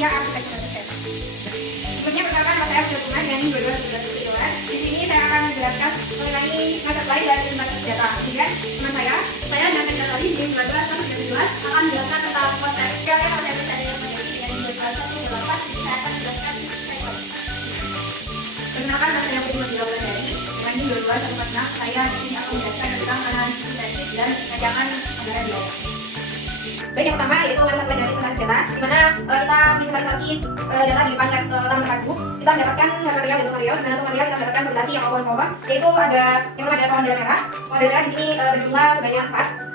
yang arsitektur Indonesia. Sebelumnya perkenalkan nama saya Abdul Rahman yang berdua sudah berkejualan. Di sini saya akan menjelaskan mengenai mata kuliah dan lembaga sejarah. Kemudian teman saya dengan Kak Tali di 19 akan menjelaskan tentang konsep karya konsep dari yang menjadi dan dibuat 1 saya akan menjelaskan cycle. Perkenalkan nama saya Putri Mandira dari ini berdua sempatnya saya di sini akan menjelaskan tentang analisis sintesis dan pegangan anggaran di bawah. Baik, yang pertama yaitu masa pelajaran inventarisasi data, di mana kita inventarisasi data di depan taman terpadu. Kita mendapatkan material dan material, di mana material kita mendapatkan vegetasi yang pohon-pohon, yaitu ada yang pertama ada pohon dara merah. Pohon dara merah di sini berjumlah sebanyak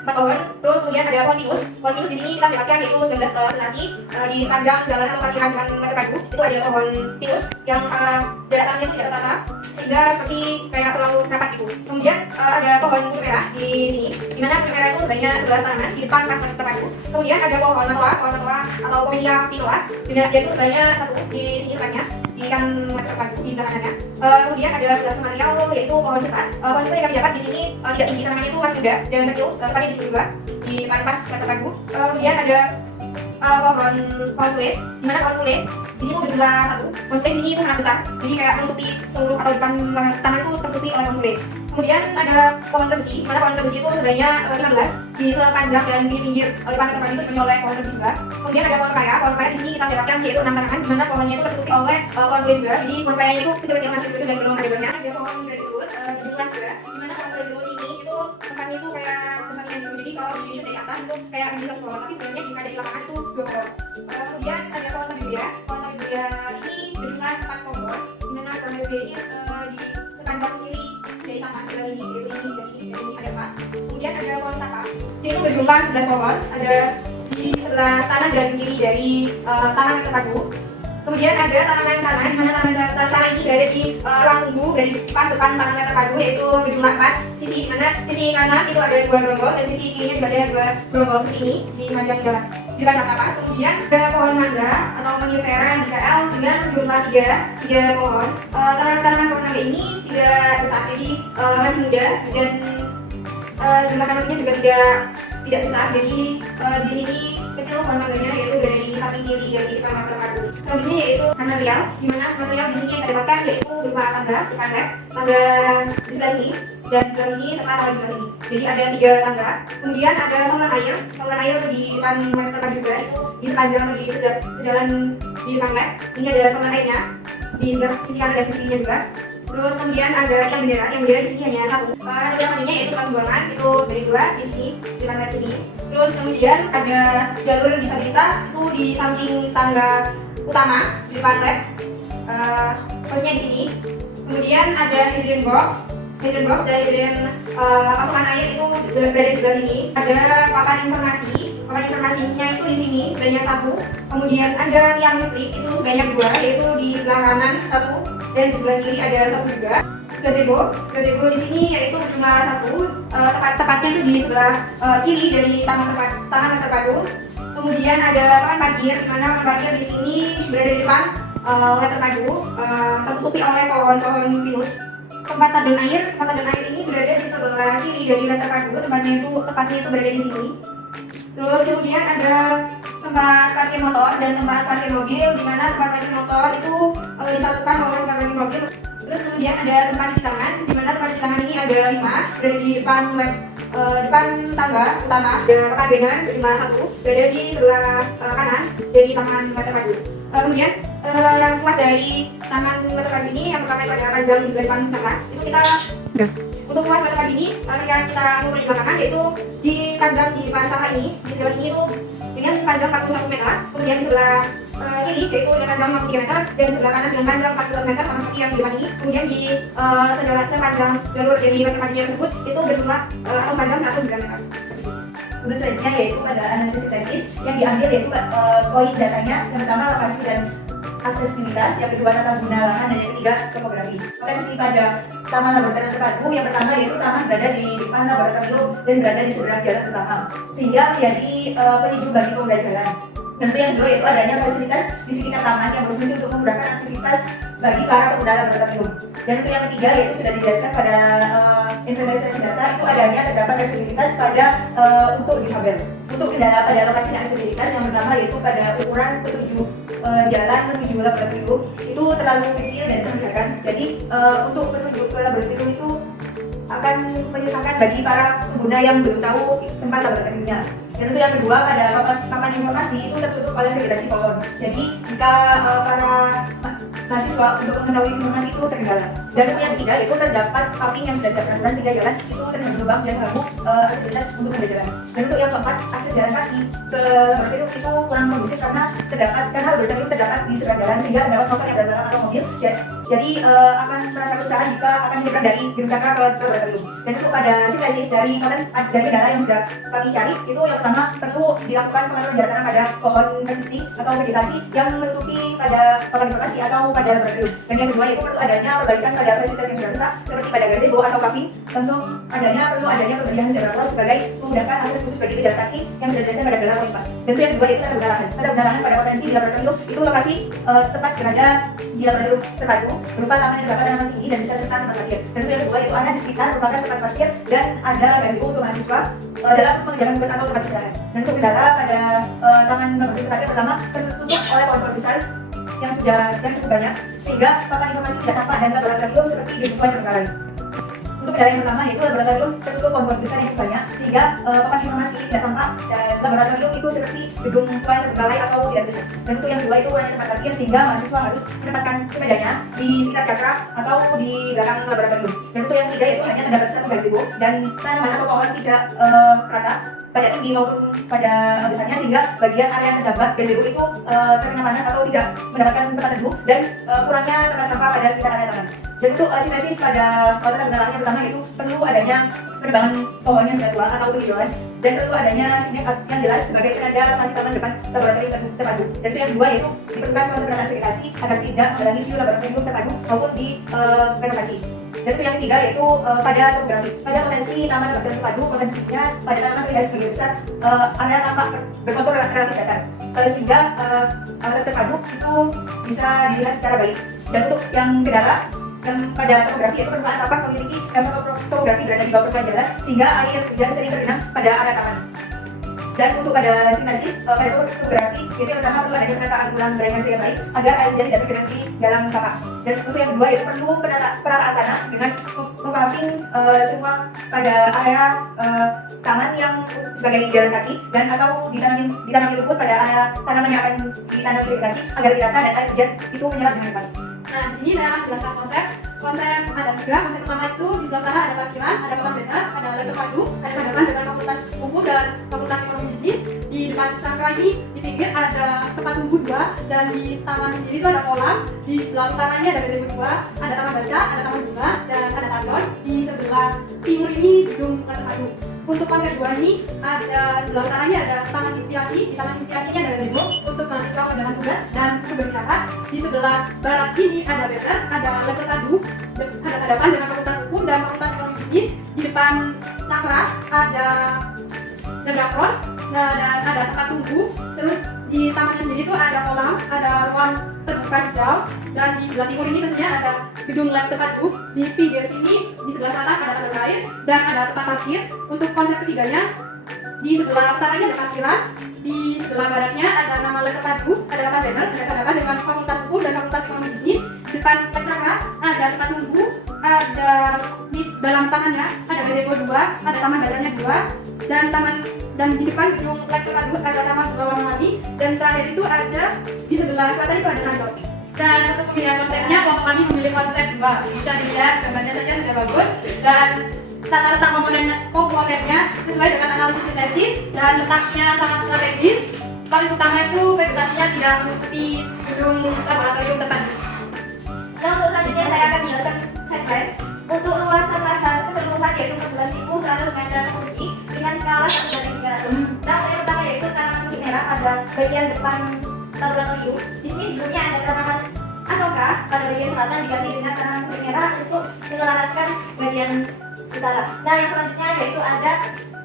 4 pohon. Terus kemudian ada pohon pinus. Pohon pinus di sini kita mendapatkan yaitu 19 vegetasi di sepanjang jalan atau parkiran depan terpadu. Itu ada pohon pinus yang jarak tanamnya itu tidak tertata sehingga seperti kayak terlalu rapat gitu. Kemudian ada pohon kutu merah di sini, di mana kutu merah itu sebanyak 11 tanaman di depan kas terpadu. Kemudian ada pohon matoa atau Pomelia pinoa, yaitu sebanyak 1 di sini letaknya di kan terpadu di sebelah kanannya. Kemudian ada 11 material yaitu pohon sesat. Pohon sesat yang kami dapat di sini tidak tinggi, tanamannya itu masih muda dan kecil, tepatnya di sini juga di depan pas terpadu. Kemudian ada pohon kulit, di mana pohon kulit di sini berjumlah 1. Pohon kulit di sini itu sangat besar, jadi kayak menutupi seluruh atau depan taman itu tertutupi oleh pohon kulit. Kemudian ada pohon rebesi, mana pohon rebesi itu sebanyak 15 di sepanjang dan di pinggir depan terpadu itu dipenuhi oleh pohon rebesi juga. Kemudian ada pohon pepaya. Pohon pepaya di sini kita mendapatkan yaitu 6 tanaman, di mana pohonnya itu tertutupi oleh pohon kulit juga. Jadi pohon pepayanya itu kecil-kecil masih kecil dan belum ada buahnya. Ada pohon grasirut jumlah juga, di mana pohon grasirut ini itu tempatnya itu kayak bersampingan gitu. Jadi kalau dilihat dari atas itu kayak ada 1 pohon, tapi sebenarnya jika ada di lapangan itu 2 pohon. Kemudian ada pohon tabebuya. Pohon tabebuya ini berjumlah 4 pohon, di mana pohon tabebuya ini di sepanjang kiri dari taman ke ini ada 4. Kemudian ada pohon tapa. Ini itu berjumlah 11 pohon, ada di sebelah kanan dan kiri dari taman terpadu. Kemudian ada tanaman tanah, di mana tanaman tanah ini berada di ruang tunggu, berada di pas depan taman terpadu, yaitu berjumlah 4. Sisi mana sisi kanan itu ada 2 gerombol dan sisi kirinya juga ada 2 gerombol seperti ini di sepanjang jalan di depan pas. Kemudian ada pohon mangga atau Mangifera DKL dengan jumlah 3 pohon. Tanaman pohon mangga ini tidak besar, jadi masih muda dan jumlah kanopnya juga tidak besar, jadi di sini kecil pohon mangganya, yaitu berada di samping kiri dari taman terpadu. Selanjutnya yaitu material, di mana material di sini yang kita dapatkan yaitu berupa tangga depan lab, tangga di sebelah sini dan di sebelah sini serta di sebelah sini. Jadi ada 3 tangga. Kemudian ada saluran air di depan terpadu juga, itu di sepanjang atau di sejalan di depan lab. Ini ada saluran airnya di sisi kanan dan sisi kirinya juga. Terus kemudian ada yang bendera di sini hanya 1. Yang lainnya yaitu pembuangan itu dari 2 di sini di depan sini. Terus kemudian ada jalur disabilitas itu di samping tangga utama di depan lab, posnya di sini. Kemudian ada hydrogen box dan hydrogen pasukan air itu berada di sebelah sini. Ada papan informasinya itu di sini sebanyak 1. Kemudian ada tiang listrik itu sebanyak 2, yaitu di sebelah kanan 1 dan di sebelah kiri ada 1 juga. Gazebo di sini yaitu berjumlah 1, tepatnya itu di sebelah kiri dari taman terpadu. Kemudian ada papan parkir, di mana papan parkir di sini berada di depan lab terpadu, tertutupi oleh pohon pinus. Tempat tadon air ini berada di sebelah kiri dari lab terpadu, tepatnya itu berada di sini. Terus kemudian ada tempat parkir motor dan tempat parkir mobil, di mana tempat parkir motor itu disatukan oleh tempat parkir mobil. Terus kemudian ada tempat cuci tangan, di mana tempat cuci tangan ini ada 5, berada di depan tangga utama. Ada papan benang berjumlah 1, berada di sebelah kanan dari taman terpadu. Kemudian luas dari taman terpadu ini yang pertama itu ada panjang di sebelah depan tangga. Itu kita untuk luas terpadu ini ketika kita mengukur di belakangan, yaitu di panjang di depan tangga ini di sebelah ini itu dengan panjang 41 meter. Kemudian di sebelah kiri yaitu dengan panjang 53 meter dan sebelah kanan dengan panjang 41 meter sama seperti yang di depan ini. Kemudian di sepanjang jalur dari terpadunya tersebut itu berjumlah atau panjang 109 meter. Untuk selanjutnya yaitu pada analisis sintesis yang diambil yaitu poin datanya yang pertama lokasi dan aksesibilitas, yang kedua tata guna lahan, dan yang ketiga topografi. Potensi pada taman laboratorium terpadu yang pertama yaitu taman berada di depan laboratorium dan berada di seberang jalan utama sehingga menjadi penyejuk bagi pengguna jalan. Dan itu yang kedua yaitu adanya fasilitas di sekitar taman yang berfungsi untuk memudahkan aktivitas bagi para pengguna laboratorium. Dan itu yang ketiga yaitu sudah dijelaskan pada inventarisasi data, itu adanya terdapat aksesibilitas pada untuk difabel. Untuk kendala pada lokasi aksesibilitas yang pertama yaitu pada ukuran petunjuk jalan menuju laboratorium itu terlalu kecil dan memudahkan. Jadi untuk menuju ke laboratorium itu akan menyusahkan bagi para pengguna yang belum tahu tempat laboratoriumnya. Dan untuk yang kedua, pada papan informasi itu tertutup oleh vegetasi pohon. Jadi jika para mahasiswa untuk mengetahui informasi itu terkendala. Dan untuk yang ketiga, itu terdapat paving yang sudah tidak beraturan sehingga jalan itu terdapat lubang dan mengganggu aktivitas untuk berjalan. Dan untuk yang keempat, akses jalan kaki ke laboratorium itu kurang kondusif karena laboratorium terdapat di seberang jalan sehingga terdapat motor yang berlatar atau mobil. Jadi akan merasa kesusahan jika akan menyeberang dari gedung cakra ke laboratorium. Dan untuk pada sintesis dari kendala yang sudah kami cari, itu yang pertama perlu dilakukan pengaturan jalan tanah pada pohon resisting atau vegetasi yang menutupi pada papan informasi atau pada laboratorium. Dan yang kedua itu perlu adanya perbaikan pada fasilitas yang sudah rusak seperti pada gazebo atau paving. Langsung perlu adanya pemberian zebra cross sebagai memudahkan akses khusus bagi pejalan kaki yang sudah didesain pada jalan lipat. Dan itu yang kedua itu tata lahan. Tata lahan pada potensi di laboratorium itu lokasi tepat berada di laboratorium terpadu berupa taman yang dapat tanaman tinggi dan bisa serta tempat parkir. Dan itu yang kedua itu ada di sekitar merupakan tempat parkir dan ada gazebo untuk mahasiswa dalam pengerjaan tugas atau tempat istirahat. Dan untuk kendala pada taman laboratorium terpadu pertama tertutup oleh pohon-pohon besar yang cukup banyak sehingga papan informasi tidak tampak dan laboratorium seperti di buku yang terbengkalai. Untuk kendala yang pertama yaitu laboratorium tertutup pohon-pohon besar yang banyak sehingga papan informasi tidak tampak dan laboratorium itu seperti gedung tua yang terbengkalai atau tidak terlihat. Dan untuk yang kedua itu warna tempat parkir sehingga mahasiswa harus menempatkan sepedanya di sekitar cakra atau di belakang laboratorium. Dan untuk yang ketiga itu hanya terdapat satu gazebo dan tanaman atau pohon tidak rata pada tinggi maupun pada besarnya sehingga bagian area yang terdapat gazebo itu terkena panas atau tidak mendapatkan tempat teduh dan kurangnya tempat sampah pada sekitar area taman. Dan untuk sintesis pada tata guna lahan yang pertama itu perlu adanya penebangan pohon yang sudah tua atau penghijauan dan perlu adanya sinyal yang jelas sebagai penanda masih taman depan laboratorium terpadu. Dan itu yang kedua yaitu diperlukan konservasi vegetasi agar tidak menghalangi view laboratorium terpadu maupun di renovasi. Dan itu yang ketiga yaitu pada topografi. Pada potensi taman laboratorium terpadu, potensinya pada tanaman terlihat sebagai besar, area tampak berkontur relatif datar sehingga terpadu itu bisa dilihat secara baik. Dan untuk yang kendala yang pada topografi itu permukaan tapak memiliki topografi berada di bawah permukaan jalan sehingga air hujan sering tergenang pada area taman. Dan untuk pada sintesis pada topografi itu yang pertama perlu adanya penataan ulang drainase yang baik agar air hujan tidak tergenang di dalam tapak. Dan untuk yang kedua itu perlu penataan tanah dengan mempaving semua pada area taman yang sebagai jalan kaki dan atau ditanami rumput pada area tanaman yang akan ditanami vegetasi agar tidak dan air hujan itu menyerap dengan baik. Nah, di sini saya akan menjelaskan konsep ada tiga. Konsep pertama itu di sebelah utara ada parkiran, ada papan banner, ada letter padu, ada hadapan dengan fakultas hukum dan fakultas ekonomi bisnis. Di depan cakra ini di pinggir ada tempat tunggu dua dan di taman sendiri itu ada kolam. Di sebelah utaranya ada gazebo dua, ada taman baca, ada taman bunga dan ada taman. Di sebelah timur ini gedung letter padu. Untuk konsep dua ini ada sebelah utaranya ada taman inspirasi. Di taman inspirasi ini ada gazebo untuk mahasiswa menjalankan tugas dan untuk beristirahat. Di sebelah barat ini ada banner, ada letter padu, ada hadapan dengan fakultas hukum dan fakultas ekonomi bisnis. Di depan cakra ada zebra cross dan ada tempat tunggu. Terus di tamannya sendiri itu ada kolam, ada ruang terbuka hijau dan di sebelah timur ini tentunya ada gedung lab tempat duduk. Di pinggir sini di sebelah sana ada taman air dan ada tempat parkir. Untuk konsep ketiganya di sebelah utaranya ada parkiran, di sebelah baratnya ada nama lab tempat duduk, ada papan banner, ada hadapan dengan fakultas hukum dan fakultas ekonomi bisnis. Di depan cakra ada tempat tunggu, ada di dalam tamannya ada gazebo dua, ada taman bacanya dua dan di depan gedung lab tempat duduk ada taman bunga warna-warni dan terakhir itu ada di sebelah selatan itu ada kantor. Dan untuk pemilihan konsepnya, kelompok kami memilih konsep dua. Bisa dilihat gambarnya saja sudah bagus dan tata letak komponennya sesuai dengan analisis sintesis dan letaknya sangat strategis. Paling utama itu vegetasinya tidak menutupi gedung laboratorium terpadu. Dan untuk selanjutnya saya akan menjelaskan segmen untuk luasan lahan keseluruhan yaitu 14.100 meter persegi dengan skala 1:300. Nah, yang pertama yaitu tanaman kuning merah pada bagian depan laboratorium. Di sini sebelumnya ada tanaman asoka pada bagian selatan diganti dengan tanaman kuning merah untuk menyelaraskan bagian utara. Nah, yang selanjutnya yaitu ada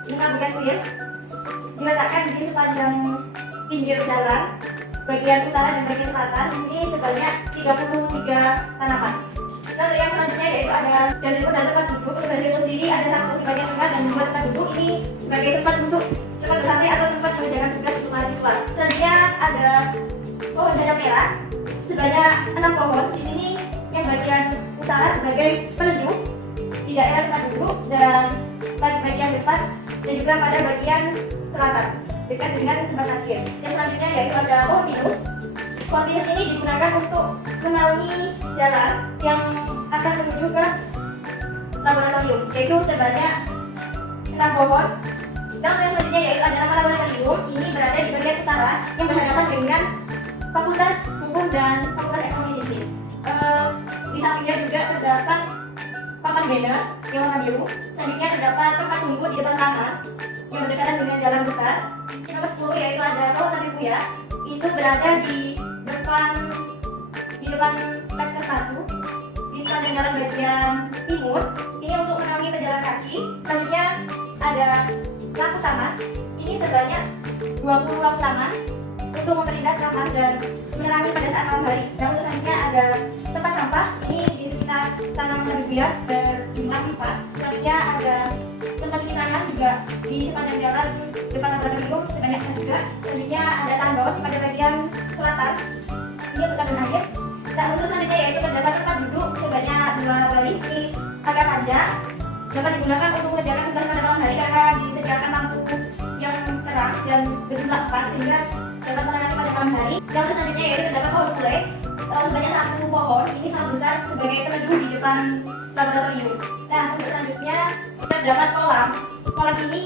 bunga bougainville diletakkan di sepanjang pinggir jalan bagian utara dan bagian selatan. Di sini sebanyak 33 tanaman. Lalu yang selanjutnya yaitu ada gazebo dan tempat duduk. Untuk gazebo sendiri ada satu di bagian tengah dan dua tempat duduk ini sebagai tempat untuk tempat bersantai atau tempat mengerjakan tugas untuk mahasiswa. Selanjutnya ada pohon dada merah sebanyak 6 pohon. Di sini yang bagian utara sebagai peneduh di daerah tempat duduk, dan bagian depan dan juga pada bagian selatan dekat dengan tempat parkir. Yang selanjutnya yaitu ada pohon pinus. Pohon pinus ini digunakan untuk menaungi jalan yang akan menuju ke laboratorium, yaitu sebanyak 6 pohon. Dan yang selanjutnya yaitu ada nama laboratorium. Ini berada di bagian utara yang berhadapan dengan Fakultas Hukum dan Fakultas Ekonomi Bisnis. Di sampingnya juga terdapat papan banner yang warna biru. Selanjutnya terdapat tempat tunggu di depan taman yang berdekatan dengan jalan besar. Yang nomor 10 yaitu ada Tower Tabibuya. Itu berada di depan lab terpadu di sepanjang jalan bagian timur. Ini untuk menaungi pejalan kaki. Selanjutnya ada lampu taman. Ini sebanyak 20 lampu taman untuk memperindah taman dan menerangi pada saat malam hari. Dan untuk selanjutnya ada tempat sampah. Ini di sekitar tanaman tabibuya berjumlah 4. Selanjutnya ada tempat cuci tangan juga di sepanjang jalan depan laboratorium sebanyak 1 juga. Selanjutnya ada tandon pada bagian selatan. Ini untuk tandon air. Dan untuk selanjutnya yaitu terdapat tempat duduk sebanyak 2 baris. Ini agak panjang, dapat digunakan untuk mengerjakan tugas pada malam hari karena disediakan lampu yang terang dan berjumlah 4 sehingga dapat menerangi pada malam hari. Dan untuk selanjutnya yaitu terdapat pohon mulai sebanyak 1 pohon. Ini sangat besar sebagai peneduh di depan laboratorium. Nah, untuk selanjutnya terdapat kolam. Kolam ini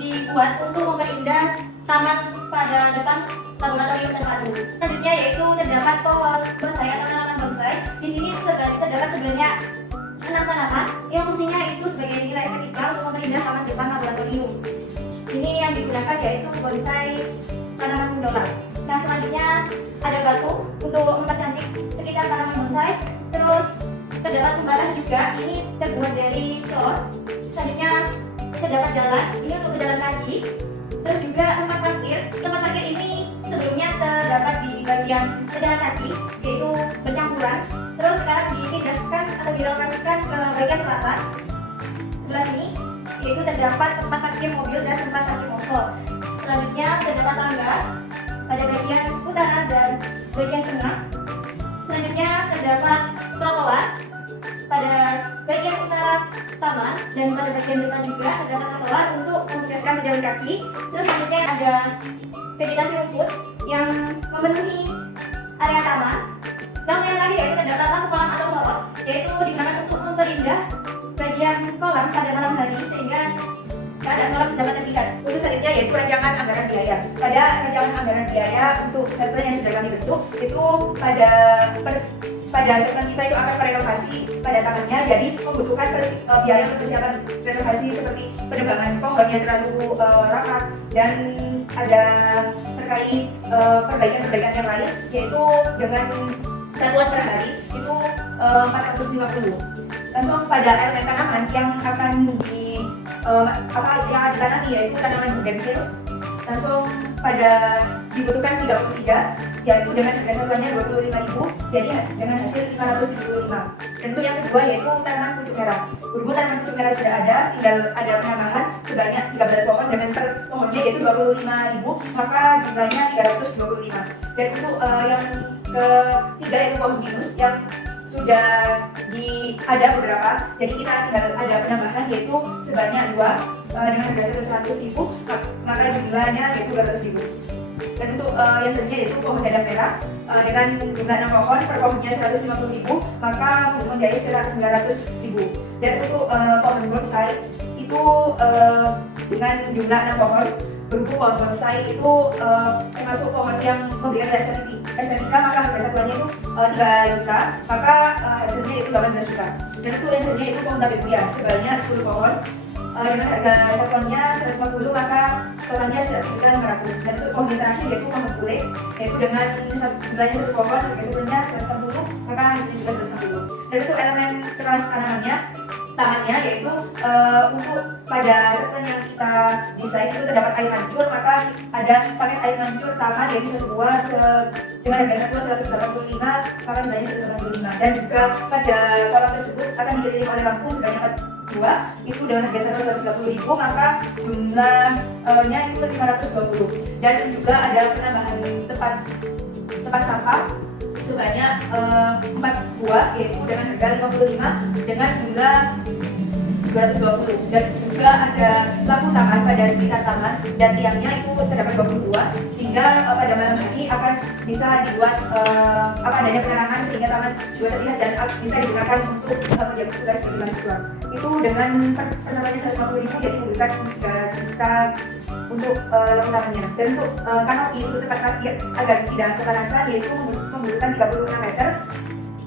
dibuat untuk memperindah taman pada depan laboratorium terpadu. Selanjutnya yaitu terdapat pohon bonsai atau tanaman bonsai. Di sini terdapat sebanyak 6 tanaman yang fungsinya itu sebagai nilai estetika untuk memperindah taman depan laboratorium. Ini yang digunakan yaitu bonsai tanaman mendolar. Nah, selanjutnya ada batu untuk mempercantik sekitar tanaman bonsai. Terus terdapat pembatas juga, ini terbuat dari cor. Selanjutnya terdapat jalan, ini untuk pejalan kaki. Terus juga tempat parkir. Tempat parkir ini sebelumnya terdapat di bagian pejalan kaki, yaitu bercampuran. Terus sekarang dipindahkan atau direlokasikan ke bagian selatan sebelah sini, yaitu terdapat tempat parkir mobil dan tempat parkir motor. Selanjutnya terdapat tangga pada bagian utara dan bagian tengah. Selanjutnya terdapat trotoar pada bagian utara taman dan pada bagian depan juga terdapat trotoar untuk memudahkan pejalan kaki. Terus selanjutnya ada vegetasi rumput yang memenuhi area taman. Dan yang terakhir yaitu terdapat lampu kolam atau sorot, yaitu digunakan untuk memperindah bagian kolam pada malam hari sehingga keadaan kolam dapat terlihat. Untuk selanjutnya yaitu rancangan anggaran biaya. Pada rancangan anggaran biaya untuk segmen yang sudah kami bentuk itu pada segmen kita itu akan merenovasi pada tangannya, jadi membutuhkan biaya untuk persiapan renovasi seperti penebangan pohon yang terlalu rapat dan ada terkait perbaikan-perbaikan yang lain, yaitu dengan satuan per hari itu 450. Langsung pada elemen tanaman yang akan yang ditanami yaitu tanaman bougainville, langsung pada dibutuhkan 33, yaitu dengan harga satuannya 25.000, jadi dengan hasil 575. Dan untuk yang kedua yaitu tanaman pucuk merah. Berhubung tanaman pucuk merah sudah ada, tinggal ada penambahan sebanyak 13 pohon dengan per pohonnya yaitu 25.000, maka jumlahnya 325. Dan untuk yang ketiga yaitu pohon pinus yang sudah ada beberapa, jadi kita tinggal ada penambahan yaitu sebanyak 2 dengan harga 100.000, maka jumlahnya yaitu 200.000. Dan untuk yang selanjutnya yaitu pohon dada merah dengan jumlah 6 pohon, per pohonnya 150.000, maka membutuhkan biaya 900.000. Dan untuk pohon bonsai itu dengan jumlah 6 pohon, berhubung pohon bonsai itu termasuk pohon yang memberikan estetika, maka harga satuannya itu 3 juta, maka hasilnya itu 18 juta. Dan untuk yang selanjutnya itu pohon tabebuya sebanyak 10 pohon dengan harga satuannya 150, maka totalnya 1.500. Dan untuk pohon yang terakhir yaitu pohon kule, yaitu dengan jumlahnya 1 pohon, harga satuannya 150, maka hasilnya juga 150. Dan untuk elemen keras tamannya yaitu untuk pada segmen yang kita desain itu terdapat air mancur, maka ada paket air mancur taman yaitu 1 buah dengan harga satuan 185, maka jumlahnya 185. Dan juga pada kolam tersebut akan dikelilingi oleh lampu sebanyak 4 buah, itu dengan harga 130.000, maka jumlahnya itu 520. Dan juga ada penambahan tempat tempat sampah sebanyak 4 buah, yaitu dengan harga 55 dengan gula 220, dan juga ada lampu taman pada sekitar taman dan tiangnya itu terdapat 22, sehingga pada malam hari akan bisa dibuat adanya penerangan sehingga taman juga terlihat dan bisa digunakan untuk menjaga tugas bagi mahasiswa. Itu dengan pertamanya 150.000, jadi memberikan 3 juta untuk lampu tamannya. Dan untuk kanopi untuk tempat parkir agar tidak kepanasan, yaitu membutuhkan 36 meter,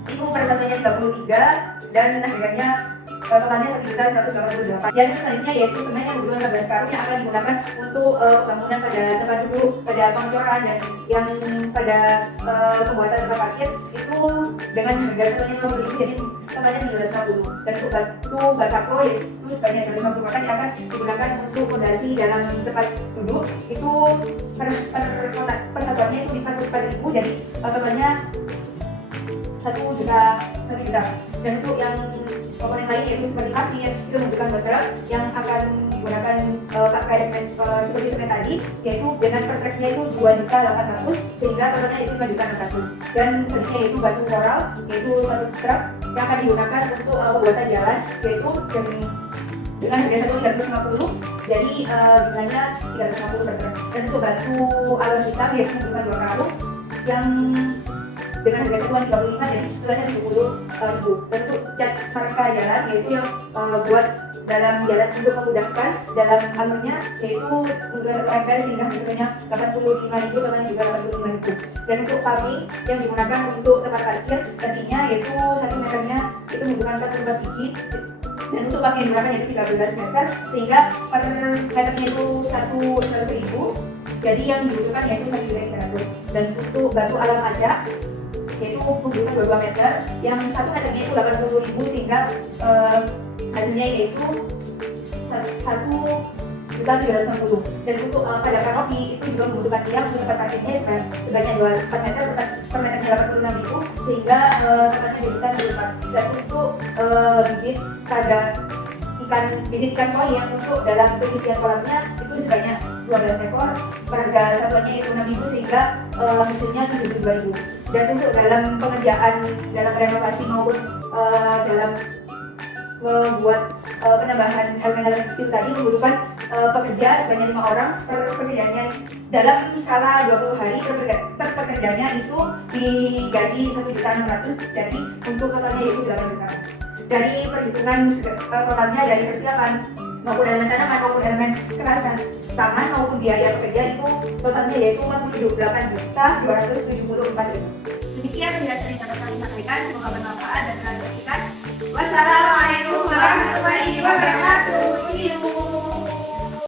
itu per satunya 33 dan harganya totalnya 1.188. Dan selanjutnya yaitu semen yang berjumlah 15 karung yang akan digunakan untuk pembangunan pada tempat duduk, pada pengecoran, dan yang pada pembuatan tempat parkir itu dengan harga satunya 50.000, jadi totalnya 350. Dan untuk batu batako yaitu sebanyak 250 kotak yang akan digunakan untuk fondasi dalam tempat duduk, itu per satuannya itu 44.000, jadi totalnya 1 juta. Dan untuk yang komponen lain yaitu seperti pasir, itu membutuhkan baterai yang akan digunakan pakai semen seperti semen tadi, yaitu dengan per truknya itu 2.800.000, sehingga totalnya itu 5.600.000. Dan selanjutnya yaitu batu koral, yaitu 1 truk yang akan digunakan untuk pembuatan jalan, yaitu dengan harga 1.350, jadi jumlahnya 350 per truk. Dan untuk batu alam hitam yaitu membutuhkan 2 karung yang dengan harga satuan 35, jadi totalnya 70.000. Bentuk cat marka jalan yaitu yang buat dalam jalan untuk memudahkan dalam alurnya, yaitu membutuhkan 1 ampere sehingga hasilnya 85.000, totalnya juga 85.000. Dan untuk paving yang digunakan untuk tempat parkir nantinya yaitu 1 meternya itu membutuhkan 44 biji, dan untuk paving yang digunakan yaitu 13 meter, sehingga per meternya itu 100.000, jadi yang dibutuhkan yaitu 1.300. Dan untuk batu alam ajak yaitu membutuhkan 22 meter, yang 1 meternya itu 80.000, sehingga hasilnya yaitu 1.360. Dan untuk pada kanopi itu juga membutuhkan tiang untuk tempat parkirnya sebanyak 4 meter, per meternya 86.000, sehingga totalnya dibutuhkan 24. Dan untuk bibit ikan koi yang untuk dalam pengisian kolamnya itu sebanyak 12 ekor, per harga satuannya itu 6.000, sehingga hasilnya 72.000. Dan untuk dalam pengerjaan, dalam renovasi maupun dalam membuat penambahan elemen-elemen itu tadi membutuhkan pekerja sebanyak 5 orang per pekerjaannya dalam skala 20 hari per pekerjaannya itu digaji 1.600.000, jadi untuk totalnya itu 8 juta. Dari perhitungan totalnya dari persiapan maupun elemen tanaman maupun elemen kerasan tangan maupun biaya pekerja itu totalnya yaitu 48.274.000. Demikian penjelasan yang dapat kami sampaikan, semoga bermanfaat.